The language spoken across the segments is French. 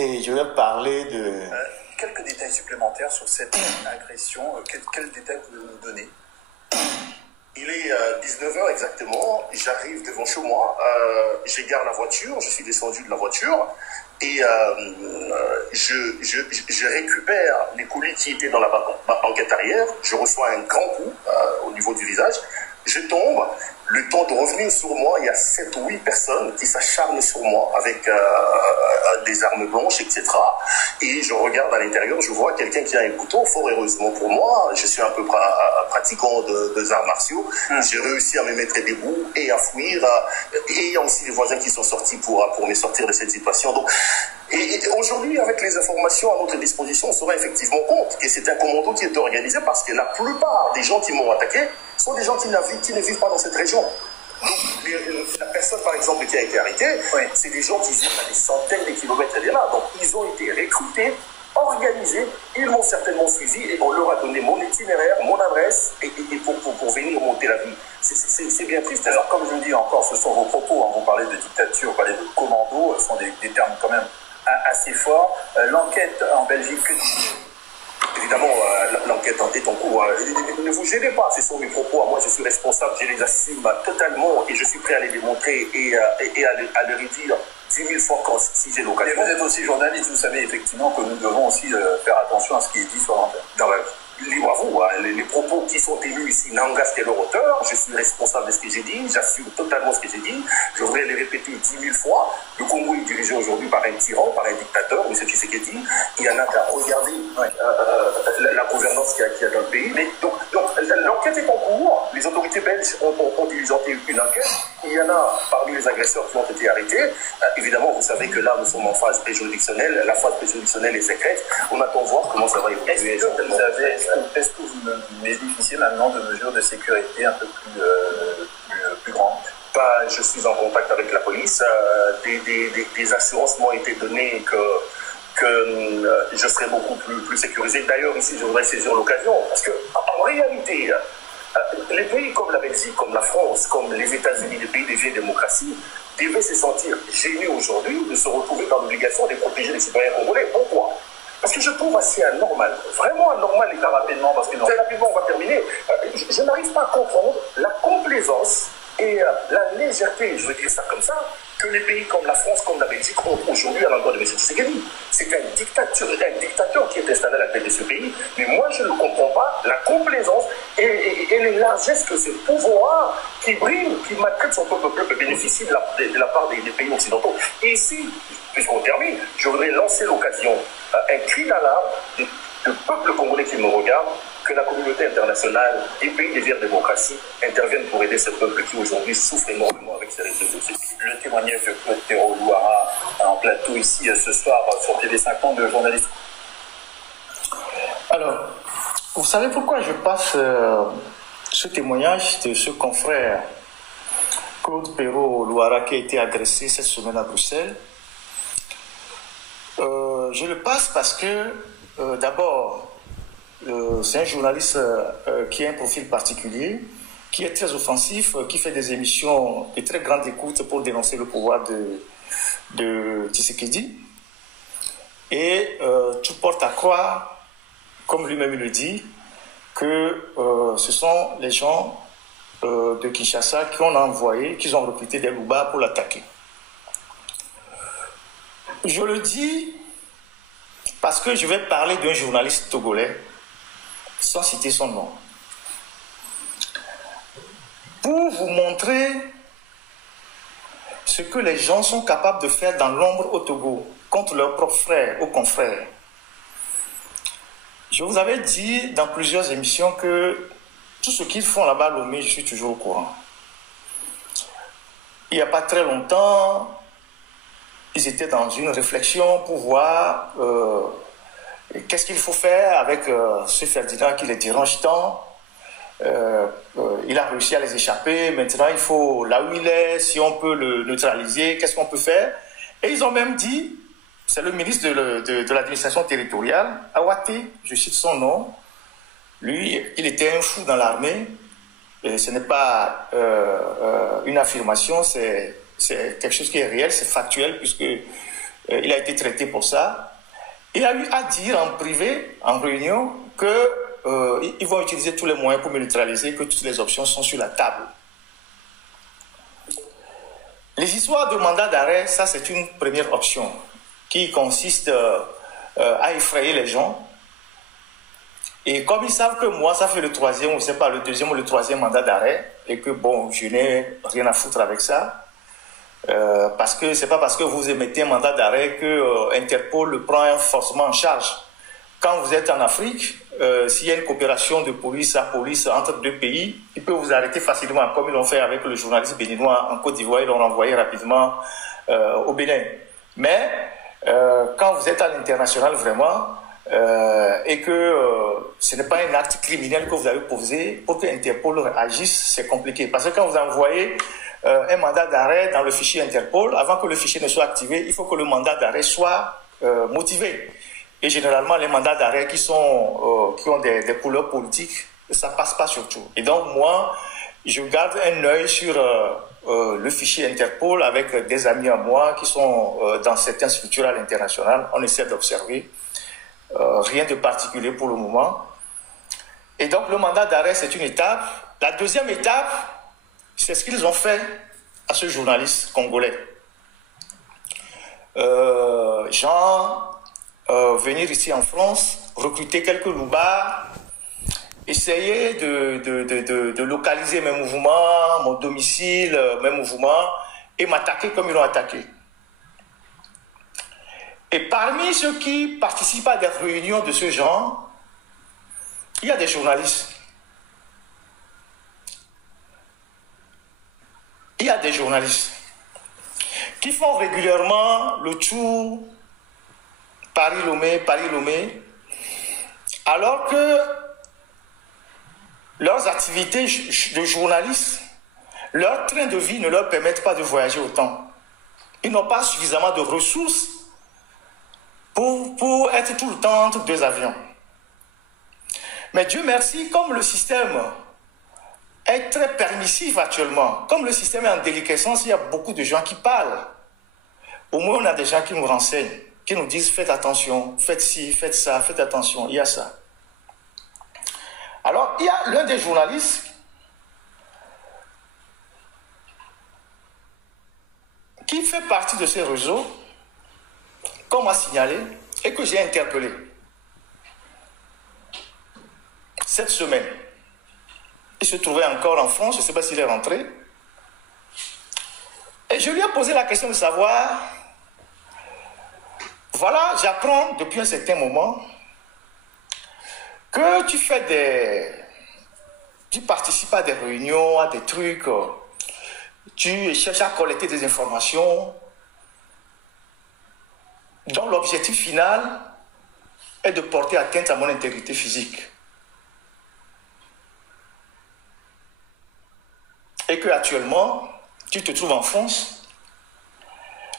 Et je vais parler de... Quelques détails supplémentaires sur cette agression. Quels détails pouvez-vous nous donner? Il est 19h exactement, j'arrive devant chez moi, j'égare la voiture, je suis descendu de la voiture et je récupère les colis qui étaient dans la banquette arrière, je reçois un grand coup au niveau du visage, je tombe, le temps de revenir sur moi, il y a 7 ou 8 personnes qui s'acharnent sur moi avec des armes blanches, etc. Et je regarde à l'intérieur, je vois quelqu'un qui a un couteau, fort heureusement pour moi, je suis un peu pratiquant de arts martiaux, j'ai réussi à me mettre debout et à fuir, et il y a aussi des voisins qui sont sortis pour me sortir de cette situation. Donc, et aujourd'hui, avec les informations à notre disposition, on se rend effectivement compte que c'est un commando qui est organisé parce que la plupart des gens qui m'ont attaqué sont des gens qui ne vivent pas dans cette région. Donc, la personne, par exemple, qui a été arrêtée, c'est des gens qui vivent à des centaines de kilomètres de là. Donc, ils ont été recrutés, organisés, ils m'ont certainement suivi et on leur a donné mon itinéraire, mon adresse et pour venir monter la vie. C'est bien triste. Alors, comme je vous dis encore, ce sont vos propos. Hein. Vous parlez de dictature, vous parlez de commando, ce sont des termes quand même assez forts. L'enquête en Belgique... Évidemment, l'enquête est en cours. Ne vous gênez pas, ce sont mes propos. Moi, je suis responsable, je les assume totalement et je suis prêt à les démontrer et à leur dire 10 000 fois si j'ai l'occasion. Et vous êtes aussi journaliste, vous savez effectivement que nous devons aussi faire attention à ce qui est dit sur l'antenne. Libre à vous, hein. Les propos qui sont tenus ici n'engagent que leur auteur. Je suis responsable de ce que j'ai dit, j'assume totalement ce que j'ai dit. Je voudrais les répéter 10 000 fois. Le Congo est dirigé aujourd'hui par un tyran, par un dictateur, M. Tshisekedi. Il y en a qu'à regarder la gouvernance qu'il y a dans le pays. Mais donc l'enquête est en cours. Les autorités belges ont diligenté une enquête. Il y en a parmi les agresseurs qui ont été arrêtés. Évidemment, vous savez que là, nous sommes en phase préjuridictionnelle. La phase préjuridictionnelle est secrète. On attend voir comment ça va évoluer. Est-ce que vous bénéficiez maintenant de mesures de sécurité un peu plus grandes? Je suis en contact avec la police. Des assurances m'ont été données que je serai beaucoup plus sécurisé. D'ailleurs, ici, je voudrais saisir l'occasion parce qu'en réalité, les pays comme la Belgique, comme la France, comme les États-Unis, les pays des vieilles démocraties, devaient se sentir gênés aujourd'hui de se retrouver dans l'obligation de protéger les citoyens congolais. Pourquoi? Parce que je trouve assez anormal, vraiment anormal, et très rapidement, parce que très rapidement, on va terminer. Je n'arrive pas à comprendre la complaisance et la légèreté, je veux dire ça comme ça, que les pays comme la France, comme la Belgique ont aujourd'hui à l'endroit de M. Tshisekedi. C'est un dictateur qui est installé à la tête de ce pays, mais moi je ne comprends pas la complaisance et les largesses que ce pouvoir qui brille, qui maltraite son peuple peut bénéficier de la part des pays occidentaux. Et ici, puisqu'on termine, je voudrais lancer l'occasion, un cri d'alarme du peuple congolais qui me regarde, que la communauté internationale, les pays des vieilles démocraties interviennent pour aider ce peuple qui aujourd'hui souffre énormément avec ces réseaux sociaux. Le témoignage de Claude Thérault-Louara en plateau ici ce soir sur TV50 de journaliste. Alors, vous savez pourquoi je passe ce témoignage de ce confrère Claude Thérault-Louara qui a été agressé cette semaine à Bruxelles? Je le passe parce que d'abord, c'est un journaliste qui a un profil particulier, qui est très offensif, qui fait des émissions de très grande écoute pour dénoncer le pouvoir de Tshisekedi. Et tout porte à croire, comme lui-même le dit, que ce sont les gens de Kinshasa qui ont envoyé, qui ont recruté des loupards pour l'attaquer. Je le dis parce que je vais parler d'un journaliste togolais, sans citer son nom, pour vous montrer ce que les gens sont capables de faire dans l'ombre au Togo, contre leurs propres frères ou confrères. Je vous avais dit dans plusieurs émissions que tout ce qu'ils font là-bas à Lomé, je suis toujours au courant. Il n'y a pas très longtemps, ils étaient dans une réflexion pour voir qu'est-ce qu'il faut faire avec ce Ferdinand qui les dérange tant. Il a réussi à les échapper. Maintenant, il faut, là où il est, si on peut le neutraliser, qu'est-ce qu'on peut faire? Et ils ont même dit, c'est le ministre de l'administration territoriale, Awate, je cite son nom, lui, il était un fou dans l'armée. Ce n'est pas une affirmation, c'est quelque chose qui est réel, c'est factuel, puisque il a été traité pour ça. Il a eu à dire en privé, en réunion, qu'ils vont utiliser tous les moyens pour me neutraliser, que toutes les options sont sur la table. Les histoires de mandat d'arrêt, ça c'est une première option qui consiste à effrayer les gens. Et comme ils savent que moi, ça fait le troisième, ou c'est pas le deuxième ou le troisième mandat d'arrêt, et que bon, je n'ai rien à foutre avec ça, parce que c'est pas parce que vous émettez un mandat d'arrêt que Interpol le prend forcément en charge. Quand vous êtes en Afrique, s'il y a une coopération de police à police entre deux pays, ils peuvent vous arrêter facilement, comme ils l'ont fait avec le journaliste béninois en Côte d'Ivoire, ils l'ont renvoyé rapidement au Bénin. Mais quand vous êtes à l'international vraiment, et que ce n'est pas un acte criminel que vous avez posé, pour que Interpol agisse, c'est compliqué. Parce que quand vous envoyez un mandat d'arrêt dans le fichier Interpol, avant que le fichier ne soit activé, il faut que le mandat d'arrêt soit motivé. Et généralement, les mandats d'arrêt qui ont des couleurs politiques, ça ne passe pas surtout. Et donc, moi, je garde un œil sur le fichier Interpol avec des amis à moi qui sont dans certaines structures à l'international. On essaie d'observer. Rien de particulier pour le moment. Et donc, le mandat d'arrêt, c'est une étape. La deuxième étape, c'est ce qu'ils ont fait à ce journaliste congolais. Venir ici en France, recruter quelques loubards, essayer de localiser mes mouvements, mon domicile, mes mouvements, et m'attaquer comme ils l'ont attaqué. Et parmi ceux qui participent à des réunions de ce genre, il y a des journalistes. Il y a des journalistes qui font régulièrement le tour Paris-Lomé, Paris-Lomé, alors que leurs activités de journalistes, leur train de vie ne leur permettent pas de voyager autant. Ils n'ont pas suffisamment de ressources pour être tout le temps entre deux avions. Mais Dieu merci, comme le système est très permissif actuellement, comme le système est en déliquescence, il y a beaucoup de gens qui parlent. Au moins, on a des gens qui nous renseignent, qui nous disent faites attention, faites ci, faites ça, faites attention, il y a ça. Alors, il y a l'un des journalistes qui fait partie de ces réseaux, qu'on m'a signalé et que j'ai interpellé cette semaine. Il se trouvait encore en France, je ne sais pas s'il est rentré. Et je lui ai posé la question de savoir, voilà, j'apprends depuis un certain moment que tu participes à des réunions, à des trucs, tu cherches à collecter des informations dont l'objectif final est de porter atteinte à mon intégrité physique. Et que actuellement, tu te trouves en France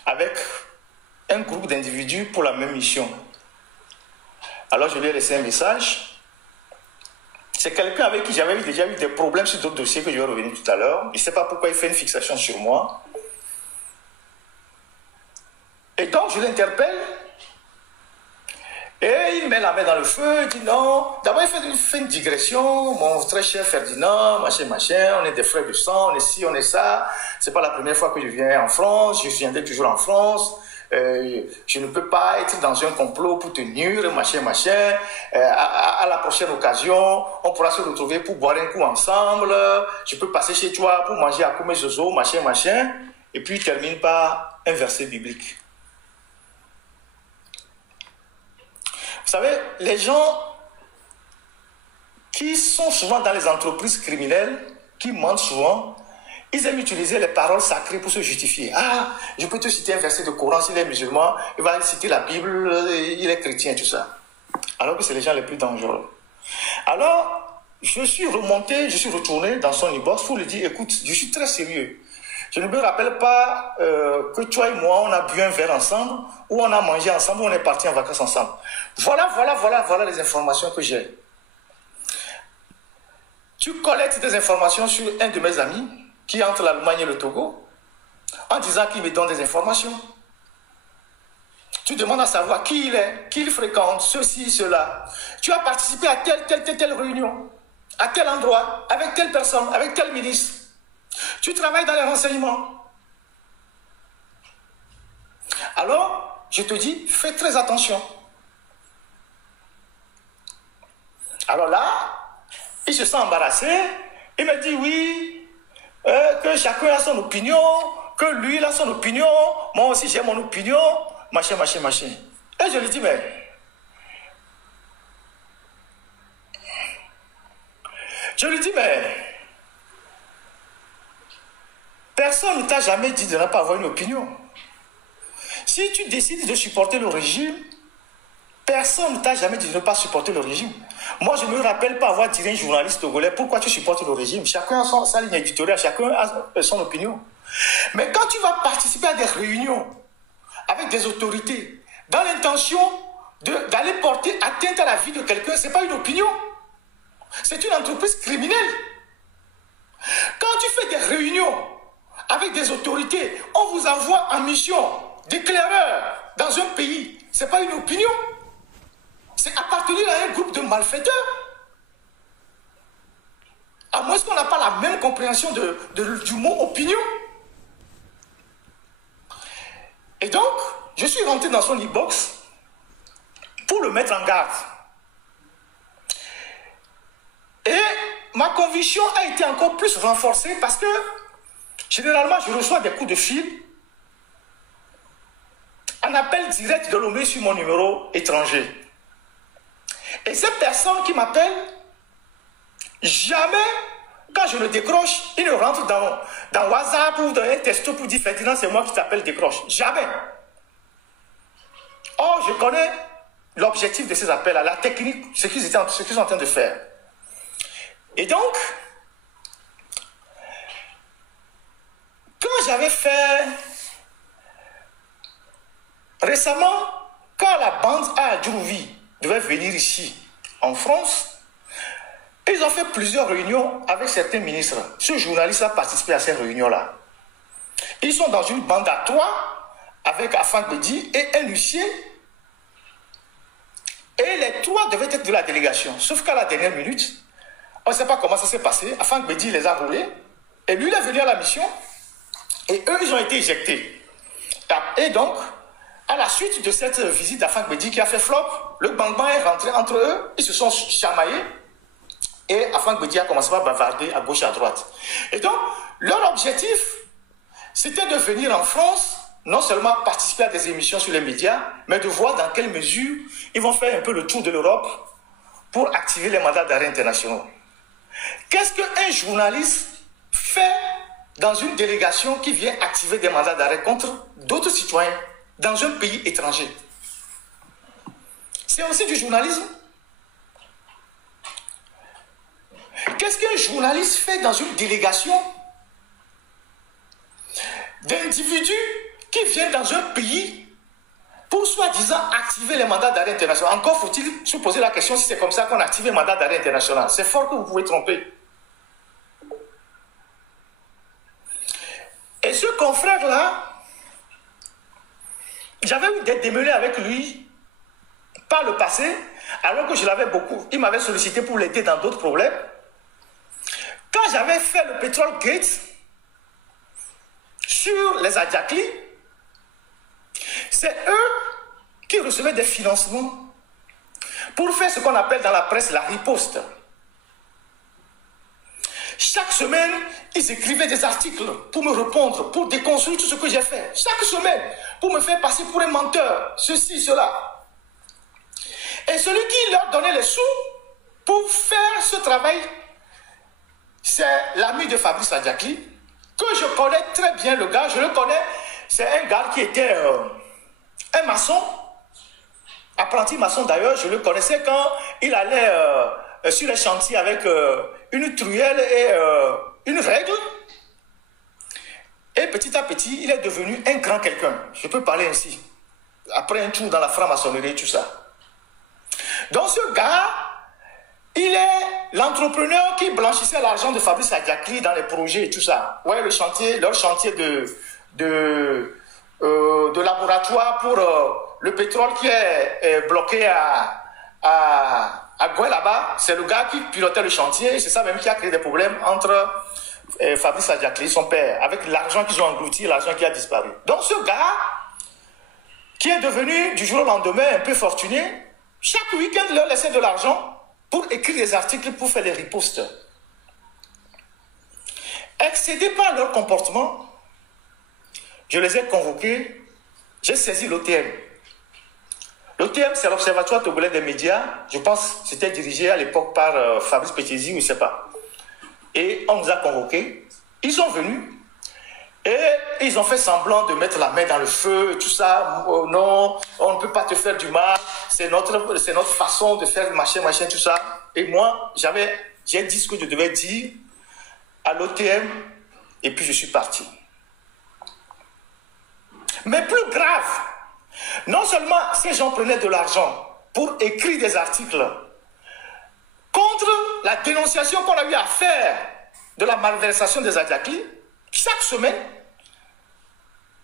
avec un groupe d'individus pour la même mission. Alors je lui ai laissé un message. C'est quelqu'un avec qui j'avais déjà eu des problèmes sur d'autres dossiers que je vais revenir tout à l'heure. Il ne sait pas pourquoi il fait une fixation sur moi. Et donc je l'interpelle. Et il met la main dans le feu, il dit non. D'abord il fait une digression. Mon très cher Ferdinand, machin, on est des frères de sang, on est ci, on est ça. C'est pas la première fois que je viens en France, je viendrai toujours en France. Je ne peux pas être dans un complot pour te nuire, machin. À la prochaine occasion, on pourra se retrouver pour boire un coup ensemble. Je peux passer chez toi pour manger à Koumé Zozo, machin. Et puis il termine par un verset biblique. Vous savez, les gens qui sont souvent dans les entreprises criminelles, qui mentent souvent, ils aiment utiliser les paroles sacrées pour se justifier. Ah, je peux te citer un verset de Coran, s'il est musulman, il va citer la Bible, il est chrétien, tout ça. Alors que c'est les gens les plus dangereux. Alors, je suis retourné dans son inbox pour lui dire, écoute, je suis très sérieux. Je ne me rappelle pas que toi et moi, on a bu un verre ensemble, ou on a mangé ensemble, ou on est parti en vacances ensemble. Voilà les informations que j'ai. Tu collectes des informations sur un de mes amis, qui est entre l'Allemagne et le Togo, en disant qu'il me donne des informations. Tu demandes à savoir qui il est, qui il fréquente, ceci, cela. Tu as participé à telle réunion, à tel endroit, avec telle personne, avec tel ministre. Tu travailles dans les renseignements. Alors, je te dis, fais très attention. Alors là, il se sent embarrassé. Il me dit oui, que chacun a son opinion, que lui il a son opinion, moi aussi j'ai mon opinion, machin. Et je lui dis, mais personne ne t'a jamais dit de ne pas avoir une opinion. Si tu décides de supporter le régime, personne ne t'a jamais dit de ne pas supporter le régime. Moi, je ne me rappelle pas avoir dit à un journaliste togolais pourquoi tu supportes le régime. Chacun a sa ligne éditoriale, chacun a son opinion. Mais quand tu vas participer à des réunions avec des autorités, dans l'intention d'aller porter atteinte à la vie de quelqu'un, ce n'est pas une opinion. C'est une entreprise criminelle. Quand tu fais des réunions avec des autorités, on vous envoie en mission d'éclaireur dans un pays. Ce n'est pas une opinion. C'est appartenir à un groupe de malfaiteurs. À moins qu'on n'a pas la même compréhension du mot opinion. Et donc, je suis rentré dans son e-box pour le mettre en garde. Et ma conviction a été encore plus renforcée parce que, généralement, je reçois des coups de fil, un appel direct de Lomé sur mon numéro étranger. Et cette personne qui m'appelle, jamais, quand je le décroche, il ne rentre dans WhatsApp ou dans un texto pour dire Ferdinand, c'est moi qui t'appelle, décroche. Jamais. Or, je connais l'objectif de ces appels-là, la technique, ce qu'ils sont en train de faire. Et donc, quand j'avais fait récemment, quand la bande à Djourouvi devait venir ici, en France, ils ont fait plusieurs réunions avec certains ministres. Ce journaliste a participé à ces réunions-là. Ils sont dans une bande à trois, avec Afan Gbedi et un huissier. Et les trois devaient être de la délégation. Sauf qu'à la dernière minute, on ne sait pas comment ça s'est passé. Afan Gbedi les a roulés. Et lui, il est venu à la mission. Et eux, ils ont été éjectés. Et donc, à la suite de cette visite d'Afan Gbedi qui a fait flop, le bang-bang est rentré entre eux. Ils se sont chamaillés. Et Afan Gbedi a commencé à bavarder à gauche et à droite. Et donc, leur objectif, c'était de venir en France, non seulement participer à des émissions sur les médias, mais de voir dans quelle mesure ils vont faire un peu le tour de l'Europe pour activer les mandats d'arrêt internationaux. Qu'est-ce qu'un journaliste fait dans une délégation qui vient activer des mandats d'arrêt contre d'autres citoyens dans un pays étranger? C'est aussi du journalisme. Qu'est-ce qu'un journaliste fait dans une délégation d'individus qui viennent dans un pays pour soi-disant activer les mandats d'arrêt international? Encore faut-il se poser la question si c'est comme ça qu'on active les mandats d'arrêt international. C'est fort que vous pouvez tromper. Et ce confrère-là, j'avais eu des démêlés avec lui par le passé, alors que je l'avais beaucoup. Il m'avait sollicité pour l'aider dans d'autres problèmes. Quand j'avais fait le Petrol Gate sur les Adjakli, c'est eux qui recevaient des financements pour faire ce qu'on appelle dans la presse la riposte. Chaque semaine, ils écrivaient des articles pour me répondre, pour déconstruire tout ce que j'ai fait. Chaque semaine, pour me faire passer pour un menteur, ceci, cela. Et celui qui leur donnait les sous pour faire ce travail, c'est l'ami de Fabrice Adjakli, que je connais très bien, le gars, je le connais. C'est un gars qui était un maçon, apprenti maçon d'ailleurs, je le connaissais quand il allait sur les chantiers avec une truelle et une règle. Et petit à petit, il est devenu un grand quelqu'un. Je peux parler ainsi. Après un tour dans la franc-maçonnerie et tout ça. Donc ce gars, il est l'entrepreneur qui blanchissait l'argent de Fabrice Adjakli dans les projets et tout ça. Ouais, leur chantier de laboratoire pour le pétrole qui est bloqué à Goué là-bas, c'est le gars qui pilotait le chantier, et c'est ça même qui a créé des problèmes entre Fabrice Adjakli, son père, avec l'argent qu'ils ont englouti, l'argent qui a disparu. Donc ce gars, qui est devenu du jour au lendemain un peu fortuné, chaque week-end leur laissait de l'argent pour écrire des articles, pour faire des ripostes. Excédés par leur comportement, je les ai convoqués, j'ai saisi l'OTM. L'OTM, c'est l'Observatoire togolais des médias. Je pense que c'était dirigé à l'époque par Fabrice Pétési, ou je ne sais pas. Et on nous a convoqués. Ils sont venus et ils ont fait semblant de mettre la main dans le feu, tout ça. Oh, non, on ne peut pas te faire du mal. C'est notre façon de faire machin, tout ça. Et moi, j'ai dit ce que je devais dire à l'OTM et puis je suis parti. Mais plus grave, non seulement ces gens prenaient de l'argent pour écrire des articles contre la dénonciation qu'on a eu à faire de la malversation des Adjakli, chaque semaine,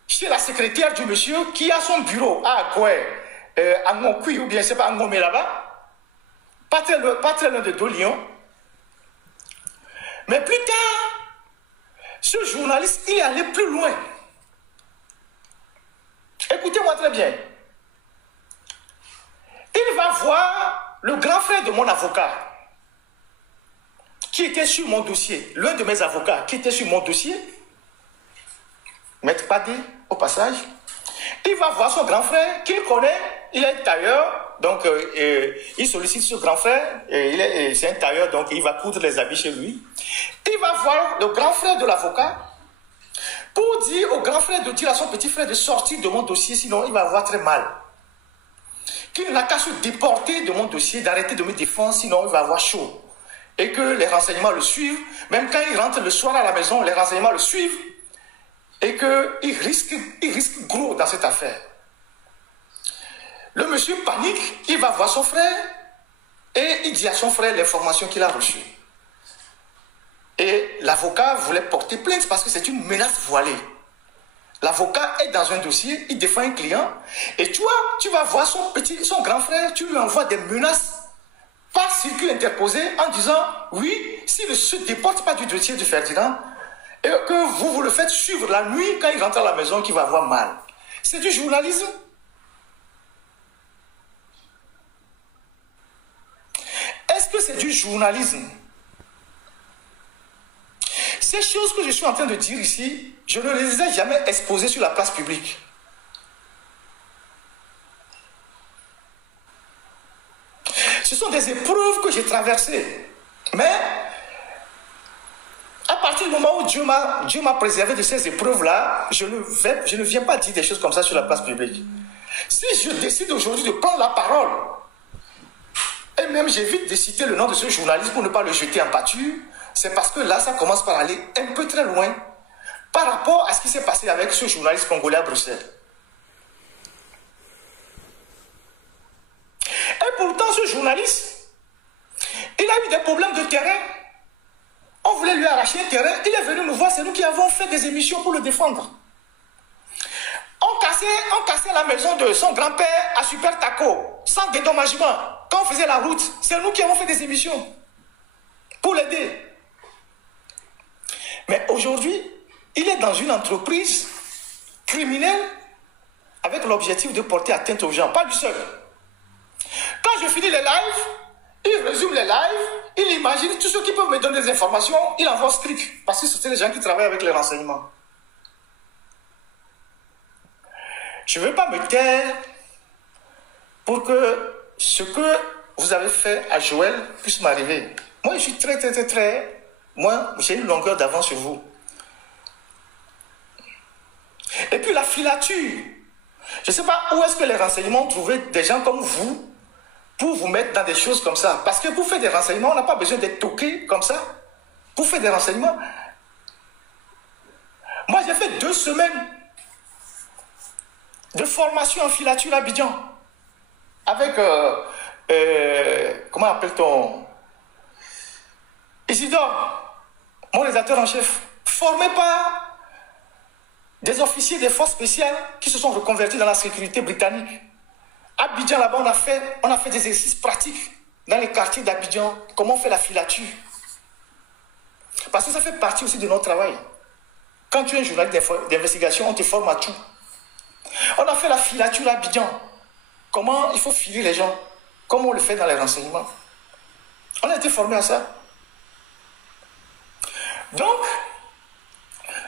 chez la secrétaire du monsieur qui a son bureau à Goué, à Ngokui ou bien c'est pas à Ngomé là-bas, pas très loin de Dolion. Mais plus tard, ce journaliste il est allé plus loin. Écoutez-moi très bien. Il va voir le grand frère de mon avocat qui était sur mon dossier, l'un de mes avocats qui était sur mon dossier, Maître Padé, au passage. Il va voir son grand frère qu'il connaît, il est tailleur, donc il sollicite ce grand frère, c'est un tailleur, donc il va coudre les habits chez lui. Il va voir le grand frère de l'avocat pour dire au grand frère de dire à son petit frère de sortir de mon dossier, sinon il va avoir très mal. Qu'il n'a qu'à se déporter de mon dossier, d'arrêter de me défendre, sinon il va avoir chaud. Et que les renseignements le suivent, même quand il rentre le soir à la maison, les renseignements le suivent, et qu'il risque gros dans cette affaire. Le monsieur panique, il va voir son frère, et il dit à son frère l'information qu'il a reçue. Et l'avocat voulait porter plainte parce que c'est une menace voilée. L'avocat est dans un dossier, il défend un client, et toi, tu vas voir son grand frère, tu lui envoies des menaces par circuit interposé en disant, oui, s'il ne se déporte pas du dossier de Ferdinand, et que vous le faites suivre la nuit quand il rentre à la maison, qu'il va avoir mal. C'est du journalisme. Est-ce que c'est du journalisme? Ces choses que je suis en train de dire ici, je ne les ai jamais exposées sur la place publique. Ce sont des épreuves que j'ai traversées. Mais, à partir du moment où Dieu m'a préservé de ces épreuves-là, je ne viens pas dire des choses comme ça sur la place publique. Si je décide aujourd'hui de prendre la parole, et même j'évite de citer le nom de ce journaliste pour ne pas le jeter en pâture, c'est parce que là, ça commence par aller un peu très loin par rapport à ce qui s'est passé avec ce journaliste congolais à Bruxelles. Et pourtant, ce journaliste, il a eu des problèmes de terrain. On voulait lui arracher un terrain. Il est venu nous voir, c'est nous qui avons fait des émissions pour le défendre. On cassait la maison de son grand-père à Super Taco, sans dédommagement. Quand on faisait la route, c'est nous qui avons fait des émissions pour l'aider. Mais aujourd'hui, il est dans une entreprise criminelle avec l'objectif de porter atteinte aux gens, pas lui seul. Quand je finis les lives, il résume les lives, il imagine tous ceux qui peuvent me donner des informations, il envoie strict, parce que c'est les gens qui travaillent avec les renseignements. Je ne veux pas me taire pour que ce que vous avez fait à Joël puisse m'arriver. Moi, je suis moi, j'ai une longueur d'avance sur vous. Et puis la filature. Je ne sais pas où est-ce que les renseignements ont trouvé des gens comme vous pour vous mettre dans des choses comme ça. Parce que pour faire des renseignements, on n'a pas besoin d'être toqué comme ça. Pour faire des renseignements. Moi, j'ai fait 2 semaines de formation en filature à Abidjan. Avec, comment appelle-t-on? Isidore, mon rédacteur en chef, formé par des officiers des forces spéciales qui se sont reconvertis dans la sécurité britannique. À Abidjan, là-bas, on a fait des exercices pratiques dans les quartiers d'Abidjan. Comment on fait la filature. Parce que ça fait partie aussi de notre travail. Quand tu es un journaliste d'investigation, on te forme à tout. On a fait la filature à Abidjan. Comment il faut filer les gens. Comment on le fait dans les renseignements. On a été formé à ça. Donc,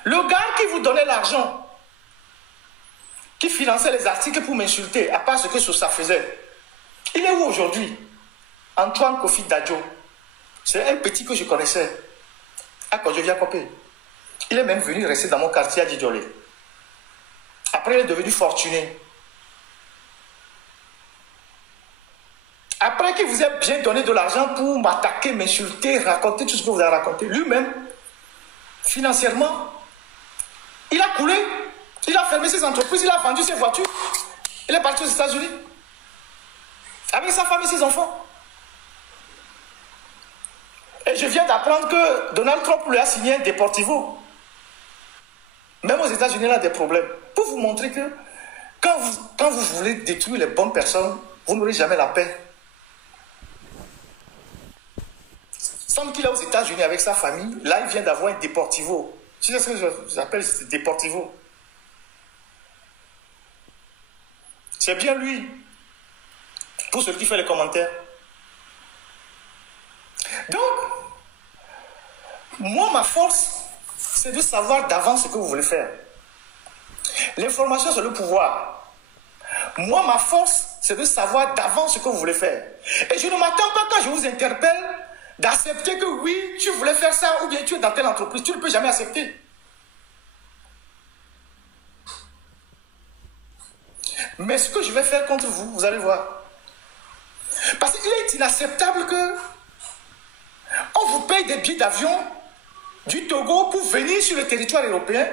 le gars qui vous donnait l'argent, qui finançait les articles pour m'insulter, à part ce que ça faisait, il est où aujourd'hui? Antoine Kofi Dadjo. C'est un petit que je connaissais. À Kodjovia Kopé. Il est même venu rester dans mon quartier à Djidjolé. Après, il est devenu fortuné. Après qu'il vous ait bien donné de l'argent pour m'attaquer, m'insulter, raconter tout ce que vous avez raconté, lui-même, financièrement, il a coulé. Il a fermé ses entreprises, il a vendu ses voitures. Il est parti aux États-Unis. Avec sa femme et ses enfants. Et je viens d'apprendre que Donald Trump lui a signé un Deportivo. Même aux États-Unis, il a des problèmes. Pour vous montrer que quand vous voulez détruire les bonnes personnes, vous n'aurez jamais la paix. Il semble qu'il est aux États-Unis avec sa famille. Là, il vient d'avoir un Deportivo. Tu sais ce que j'appelle Deportivo? C'est bien lui. Pour celui qui fait les commentaires. Donc, moi, ma force, c'est de savoir d'avance ce que vous voulez faire. L'information, c'est le pouvoir. Moi, ma force, c'est de savoir d'avance ce que vous voulez faire. Et je ne m'attends pas, quand je vous interpelle, d'accepter que oui, tu voulais faire ça, ou bien tu es dans telle entreprise. Tu ne peux jamais accepter. Mais ce que je vais faire contre vous, vous allez voir. Parce qu'il est inacceptable que on vous paye des billets d'avion du Togo pour venir sur le territoire européen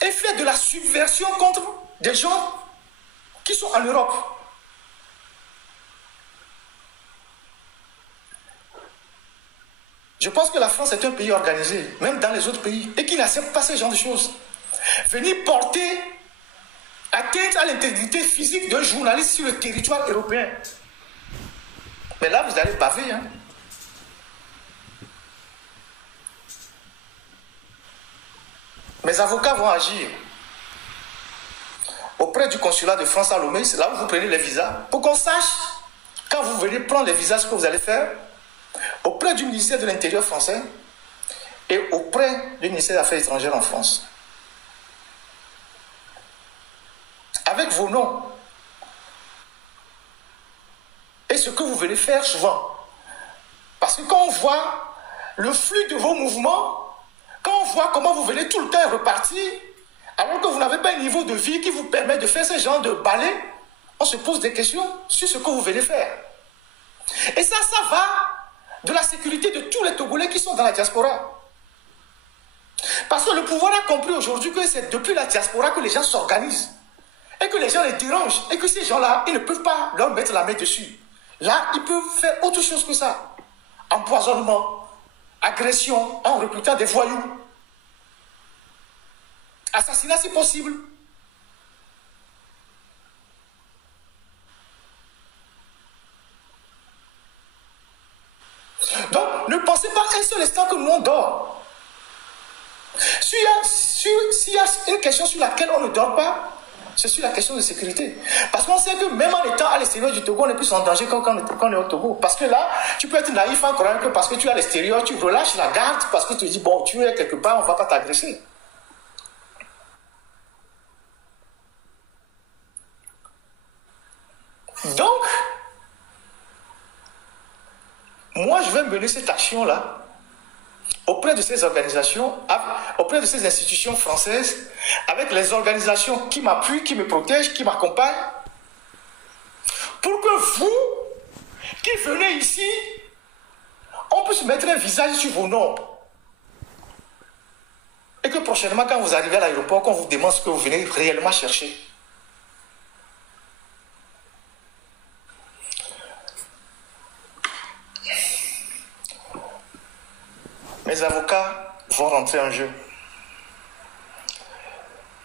et faire de la subversion contre des gens qui sont en Europe. Je pense que la France est un pays organisé, même dans les autres pays, et qui n'accepte pas ce genre de choses. Venir porter atteinte à l'intégrité physique d'un journaliste sur le territoire européen. Mais là, vous allez baver, hein. Mes avocats vont agir auprès du consulat de France à Lomé, c'est là où vous prenez les visas, pour qu'on sache, quand vous venez prendre les visas, ce que vous allez faire, auprès du ministère de l'Intérieur français et auprès du ministère des Affaires étrangères en France. Avec vos noms. Et ce que vous venez faire souvent. Parce que quand on voit le flux de vos mouvements, quand on voit comment vous venez tout le temps repartir, alors que vous n'avez pas un niveau de vie qui vous permet de faire ce genre de balai, on se pose des questions sur ce que vous venez faire. Et ça va de la sécurité de tous les Togolais qui sont dans la diaspora. Parce que le pouvoir a compris aujourd'hui que c'est depuis la diaspora que les gens s'organisent. Et que les gens les dérangent. Et que ces gens-là, ils ne peuvent pas leur mettre la main dessus. Là, ils peuvent faire autre chose que ça. Empoisonnement, agression, en recrutant des voyous. Assassinat si possible. Donc, ne pensez pas un seul instant que nous on dort. S'il y a une question sur laquelle on ne dort pas, c'est sur la question de sécurité. Parce qu'on sait que même en étant à l'extérieur du Togo, on est plus en danger quand on est au Togo. Parce que là, tu peux être naïf en croyant que parce que tu es à l'extérieur, tu relâches la garde parce que tu te dis, bon, tu es quelque part, on ne va pas t'agresser. Donc, moi, je vais mener cette action-là auprès de ces organisations, auprès de ces institutions françaises, avec les organisations qui m'appuient, qui me protègent, qui m'accompagnent, pour que vous, qui venez ici, on puisse mettre un visage sur vos noms. Et que prochainement, quand vous arrivez à l'aéroport, qu'on vous demande ce que vous venez réellement chercher. Mes avocats vont rentrer en jeu.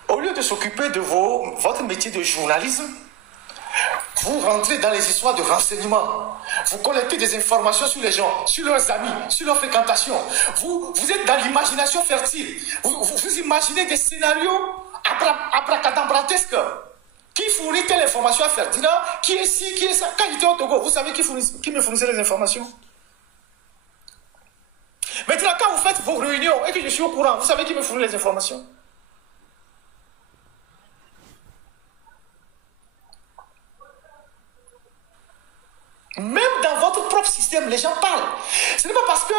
Au lieu de s'occuper de votre métier de journalisme, vous rentrez dans les histoires de renseignement. Vous collectez des informations sur les gens, sur leurs amis, sur leur fréquentation. Vous êtes dans l'imagination fertile. Vous imaginez des scénarios abracadabrantesques. Qui fournit telle information à Ferdinand? Qui est ci, qui est ça? Quand j'étais au Togo, vous savez qui me fournissait les informations? Maintenant, quand vous faites vos réunions et que je suis au courant, vous savez qui me fournit les informations? Même dans votre propre système, les gens parlent. Ce n'est pas parce que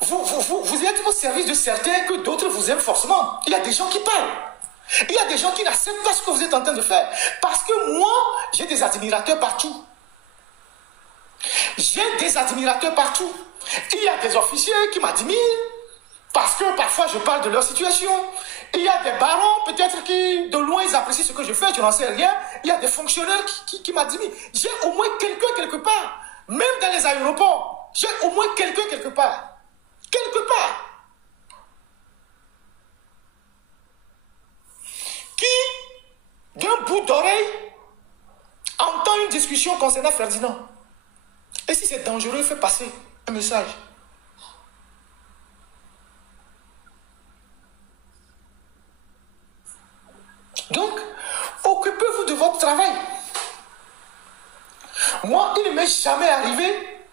vous êtes au service de certains que d'autres vous aiment forcément. Il y a des gens qui parlent. Il y a des gens qui n'acceptent pas ce que vous êtes en train de faire. Parce que moi, j'ai des admirateurs partout. J'ai des admirateurs partout. Il y a des officiers qui m'admirent parce que parfois je parle de leur situation. Il y a des barons peut-être qui, de loin, ils apprécient ce que je fais, je n'en sais rien. Il y a des fonctionnaires qui m'admirent. J'ai au moins quelqu'un quelque part. Même dans les aéroports, j'ai au moins quelqu'un quelque part. Quelque part. Qui, d'un bout d'oreille, entend une discussion concernant Ferdinand. Et si c'est dangereux, il fait passer un message. Donc, occupez-vous de votre travail. Moi, il ne m'est jamais arrivé,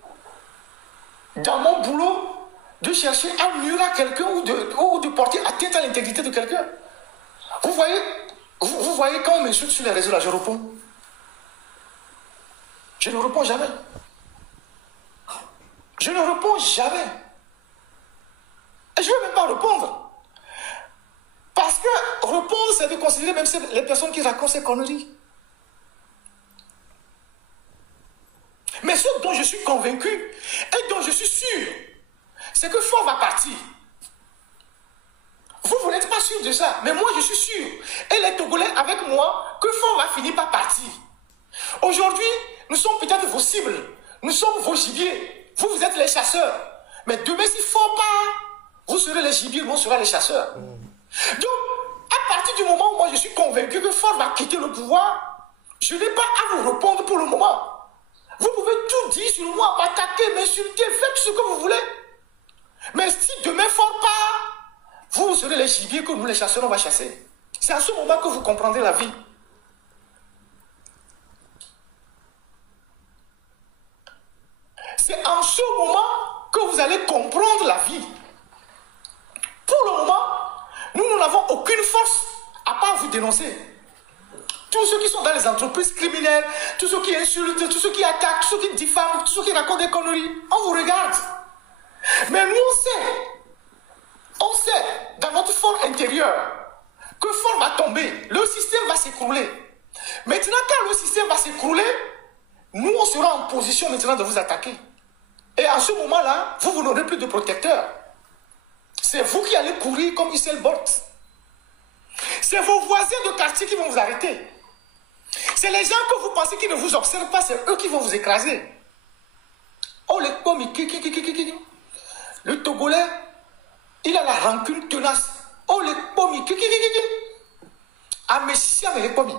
dans mon boulot, de chercher à nuire à quelqu'un ou de porter atteinte à l'intégrité de quelqu'un. Vous voyez quand on m'insulte sur les réseaux, là, je réponds. Je ne réponds jamais. Je ne réponds jamais. Et je ne vais même pas répondre. Parce que répondre, c'est de considérer même les personnes qui racontent ces conneries. Mais ce dont je suis convaincu et dont je suis sûr, c'est que Faure va partir. Vous n'êtes pas sûr de ça, mais moi je suis sûr. Et les Togolais avec moi, que Faure va finir par partir. Aujourd'hui, nous sommes peut-être vos cibles. Nous sommes vos gibiers. Vous êtes les chasseurs. Mais demain, s'il faut pas, vous serez les gibiers, nous serons les chasseurs. Donc, à partir du moment où moi je suis convaincu que Faure va quitter le pouvoir, je n'ai pas à vous répondre pour le moment. Vous pouvez tout dire sur moi, m'attaquer, m'insulter, faites ce que vous voulez. Mais si demain Faure part, vous serez les gibiers que nous, les chasseurs, on va chasser. C'est à ce moment que vous comprendrez la vie. C'est en ce moment que vous allez comprendre la vie. Pour le moment, nous n'avons aucune force à part vous dénoncer. Tous ceux qui sont dans les entreprises criminelles, tous ceux qui insultent, tous ceux qui attaquent, tous ceux qui diffament, tous ceux qui racontent des conneries, on vous regarde. Mais nous, on sait, dans notre fort intérieur, que Faure va tomber, le système va s'écrouler. Maintenant, quand le système va s'écrouler, nous, on sera en position maintenant de vous attaquer. Et à ce moment-là, vous n'aurez plus de protecteurs. C'est vous qui allez courir comme Usain Bolt. C'est vos voisins de quartier qui vont vous arrêter. C'est les gens que vous pensez qui ne vous observent pas, c'est eux qui vont vous écraser. Oh, les pommes, le Togolais, il a la rancune tenace. Oh, les pommes, ah, mais si, mais les pommes.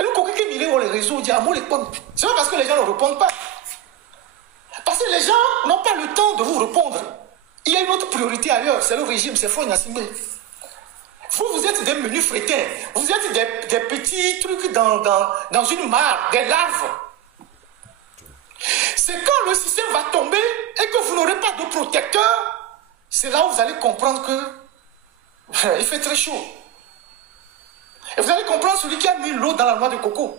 Et nous, quand quelqu'un mire sur les réseaux, dit, ah, moi, les pommes. C'est pas parce que les gens ne répondent pas. Parce que les gens n'ont pas le temps de vous répondre. Il y a une autre priorité ailleurs, c'est le régime, c'est Faure Gnassingbé. Vous êtes des menus frétins, vous êtes des petits trucs dans une mare, des larves. C'est quand le système va tomber et que vous n'aurez pas de protecteur, c'est là où vous allez comprendre que il fait très chaud. Et vous allez comprendre celui qui a mis l'eau dans la noix de coco.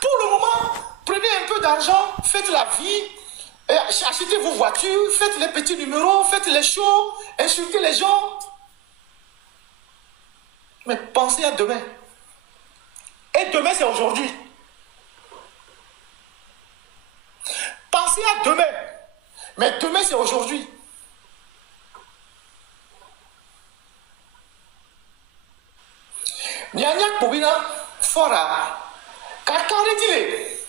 Pour le moment, prenez un peu d'argent, faites la vie, et achetez vos voitures, faites les petits numéros, faites les shows, insultez les gens. Mais pensez à demain. Et demain, c'est aujourd'hui. Pensez à demain. Mais demain, c'est aujourd'hui. Nyanyak Bobina, Fora, Kakariti,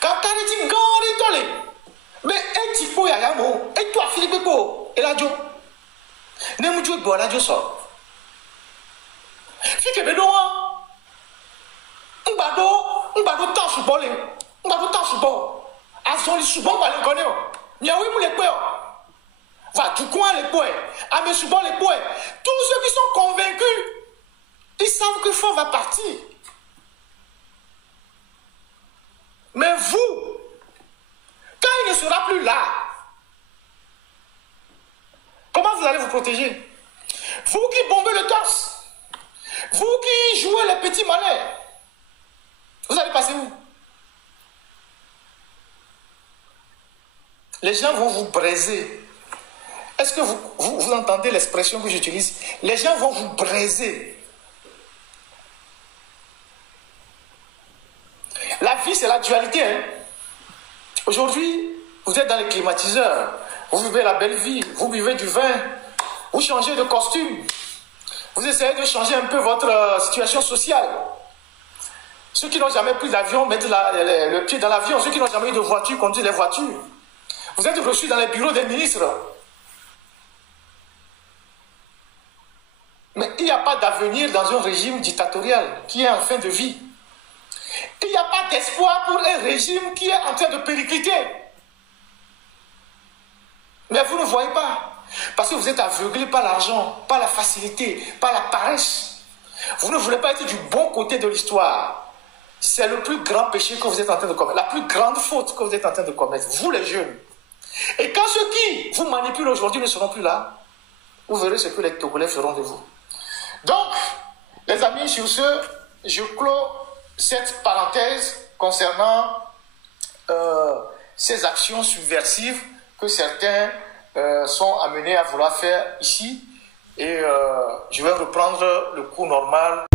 Kakariti Gori Tole. Mais un petit peu, et toi, Philippe Beko, et la Jo. Ne mu ju bo la jo so. Fi ke be do wa. Ngbado ta subo le. Ngbado ta subo. Azon li subo ba le kone o. Nya wi mu le pe o. Va du coin les poètes, à mes souvent les poètes, tous ceux qui sont convaincus, ils savent que Faure va partir. Mais vous, quand il ne sera plus là, comment vous allez vous protéger? Vous qui bombez le torse, vous qui jouez les petits malins, vous allez passer où? Les gens vont vous braiser. Est-ce que vous entendez l'expression que j'utilise? Les gens vont vous braiser. La vie, c'est la dualité. Hein? Aujourd'hui, vous êtes dans les climatiseurs. Vous vivez la belle vie. Vous buvez du vin. Vous changez de costume. Vous essayez de changer un peu votre situation sociale. Ceux qui n'ont jamais pris d'avion mettent le pied dans l'avion. Ceux qui n'ont jamais eu de voiture conduisent les voitures. Vous êtes reçus dans les bureaux des ministres. Mais il n'y a pas d'avenir dans un régime dictatorial qui est en fin de vie. Il n'y a pas d'espoir pour un régime qui est en train de péricliter. Mais vous ne voyez pas. Parce que vous êtes aveuglé par l'argent, par la facilité, par la paresse. Vous ne voulez pas être du bon côté de l'histoire. C'est le plus grand péché que vous êtes en train de commettre. La plus grande faute que vous êtes en train de commettre. Vous les jeunes. Et quand ceux qui vous manipulent aujourd'hui ne seront plus là, vous verrez ce que les Togolais feront de vous. Donc, les amis, sur ce, je clôt cette parenthèse concernant ces actions subversives que certains sont amenés à vouloir faire ici. Et je vais reprendre le cours normal.